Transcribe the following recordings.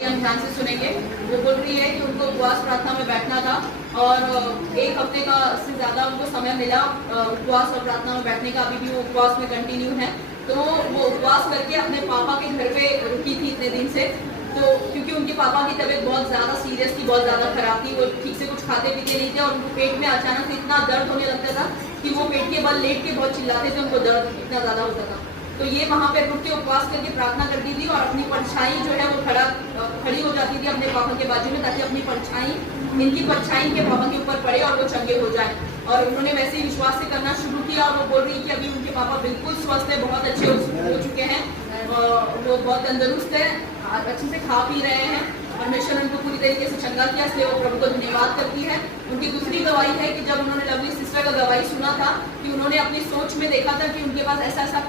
हम ध्यान से सुनेंगे। वो बोल रही है कि उनको उपवास प्रार्थना में बैठना था और 1 हफ्ते का से ज़्यादा उनको समय मिला उपवास और प्रार्थना में बैठने का। अभी भी वो उपवास में कंटिन्यू है। तो वो उपवास करके अपने पापा के घर पे रुकी थी इतने दिन से। तो क्योंकि उनके पापा की तबीयत बहुत ज़्यादा सीरियस थी, बहुत ज़्यादा खराब थी। वो ठीक से कुछ खाते पीते नहीं थे और उनको पेट में अचानक से इतना दर्द होने लगता था कि वो पेट के बल लेट के बहुत चिल्लाते थे, उनको दर्द इतना ज़्यादा होता था। तो ये वहाँ पे रुक के उपवास करके प्रार्थना करती थी और अपनी परछाई जो है वो खड़ी हो जाती थी अपने पापा के बाजू में, ताकि अपनी परछाई इनकी परछाई इनके पापा के ऊपर पड़े और वो चंगे हो जाए। और उन्होंने वैसे ही विश्वास से करना शुरू किया और वो बोल रही है कि अभी उनके पापा बिल्कुल स्वस्थ है, बहुत अच्छे हो चुके हैं, वो बहुत तंदुरुस्त है, अच्छे से खा पी रहे हैं। परमेश्वर ने उनको पूरी तरीके से चंगा किया, इसलिए वो प्रभु को धन्यवाद करती है। उनकी दूसरी गवाही है कि जब उन्होंने लवली सिस्टर का गवाही सुना था कि उन्होंने अपनी सोच में देखा था कि उनके पास ऐसा ऐसा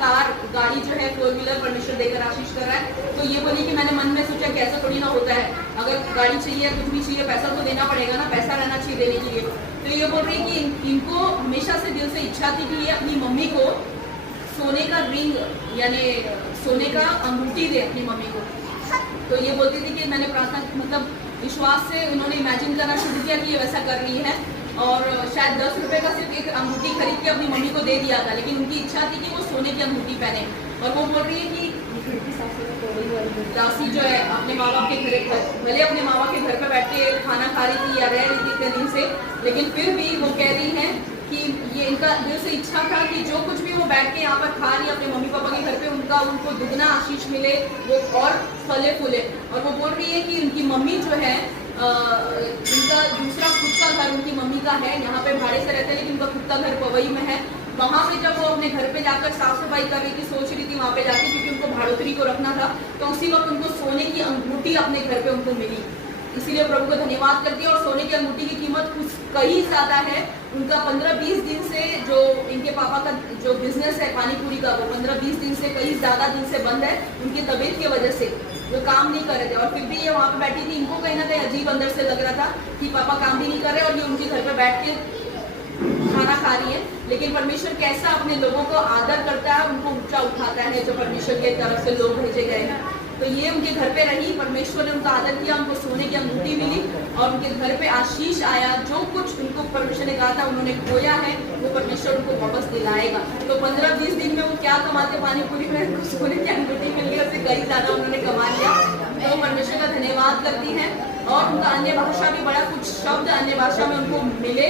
गाड़ी जो है 4 व्हीलर परमेश्वर देकर आशीष कर रहा है। तो ये बोली कि मैंने मन में सोचा कि ऐसा थोड़ी ना होता है, अगर गाड़ी चाहिए कुछ भी चाहिए पैसा तो देना पड़ेगा ना, पैसा रहना चाहिए देने के लिए। तो ये बोल रही कि इनको हमेशा से दिल से इच्छा थी कि ये अपनी मम्मी को सोने का रिंग यानी सोने का अंगूठी दे अपनी मम्मी को। तो ये बोलती थी कि मैंने प्रार्थना मतलब विश्वास से उन्होंने इमेजिन करना शुरू किया कि ये वैसा कर रही है और शायद 10 रुपए का सिर्फ एक अंगूठी खरीद के अपनी मम्मी को दे दिया था, लेकिन उनकी इच्छा थी कि वो सोने की अंगूठी पहने। और वो बोल रही है कि दासी जो है अपने माँ बाप के घर भले अपने माँ बाप के घर पर बैठ के खाना खा रही थी या रह रही थी इतने दिन से, लेकिन फिर भी वो कह रही है कि ये इनका दिल से इच्छा था कि जो कुछ भी वो बैठ के यहाँ पर खा रही है अपने मम्मी पापा के घर पे, उनको दुगना आशीष मिले, वो और फले फूले। और वो बोल रही है कि उनकी मम्मी जो है उनका दूसरा खुद का घर उनकी मम्मी का है, यहाँ पे भाड़े से रहते हैं, लेकिन उनका खुद का घर पवई में है। वहाँ पे जब वो अपने घर पे जाकर साफ सफाई कर रही थी, सोच रही थी वहाँ पे जाके, क्योंकि उनको भाड़ोतरी को रखना था, तो उसी वक्त उनको सोने की अंगूठी अपने घर पे उनको मिली। इसीलिए प्रभु को धन्यवाद करती है। और सोने की अंगूठी की कीमत कुछ कहीं ज्यादा है। उनका 15-20 दिन से जो इनके पापा का जो बिजनेस है पानी पूरी का, वो 15-20 दिन से कई ज्यादा दिन से बंद है उनकी तबीयत की वजह से, वो काम नहीं कर रहे थे। और फिर भी ये वहाँ पे बैठी थी, इनको कहीं ना कहीं अजीब अंदर से लग रहा था कि पापा काम भी नहीं कर रहे और ये उनके घर पे बैठ के खाना खा रही है। लेकिन परमेश्वर कैसा अपने लोगों को आदर करता है, उनको ऊंचा उठाता है, जो परमेश्वर की तरफ से लोग भेजे गए हैं। तो ये उनके घर पे रही, परमेश्वर ने उनका आदर किया, उनको सोने की अंगूठी मिली और उनके घर पे आशीष आया। जो कुछ उनको परमेश्वर ने कहा था उन्होंने खोया है, वो परमेश्वर उनको वापस दिलाएगा। तो 15-20 दिन में वो क्या कमाते पानी पूरी में, सोने की अंगूठी मिल गई, उससे कई ज्यादा उन्होंने कमा लिया। तो परमेश्वर का धन्यवाद करती है। और उनका अन्य भाषा भी बड़ा कुछ शब्द अन्य भाषा में उनको मिले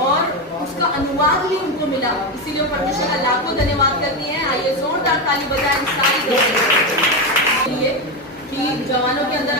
और उसका अनुवाद भी उनको मिला, इसीलिए परमेश्वर का लाखों धन्यवाद करती है। आइए जोरदार ताली बजाएं सारी कि जवानों के अंदर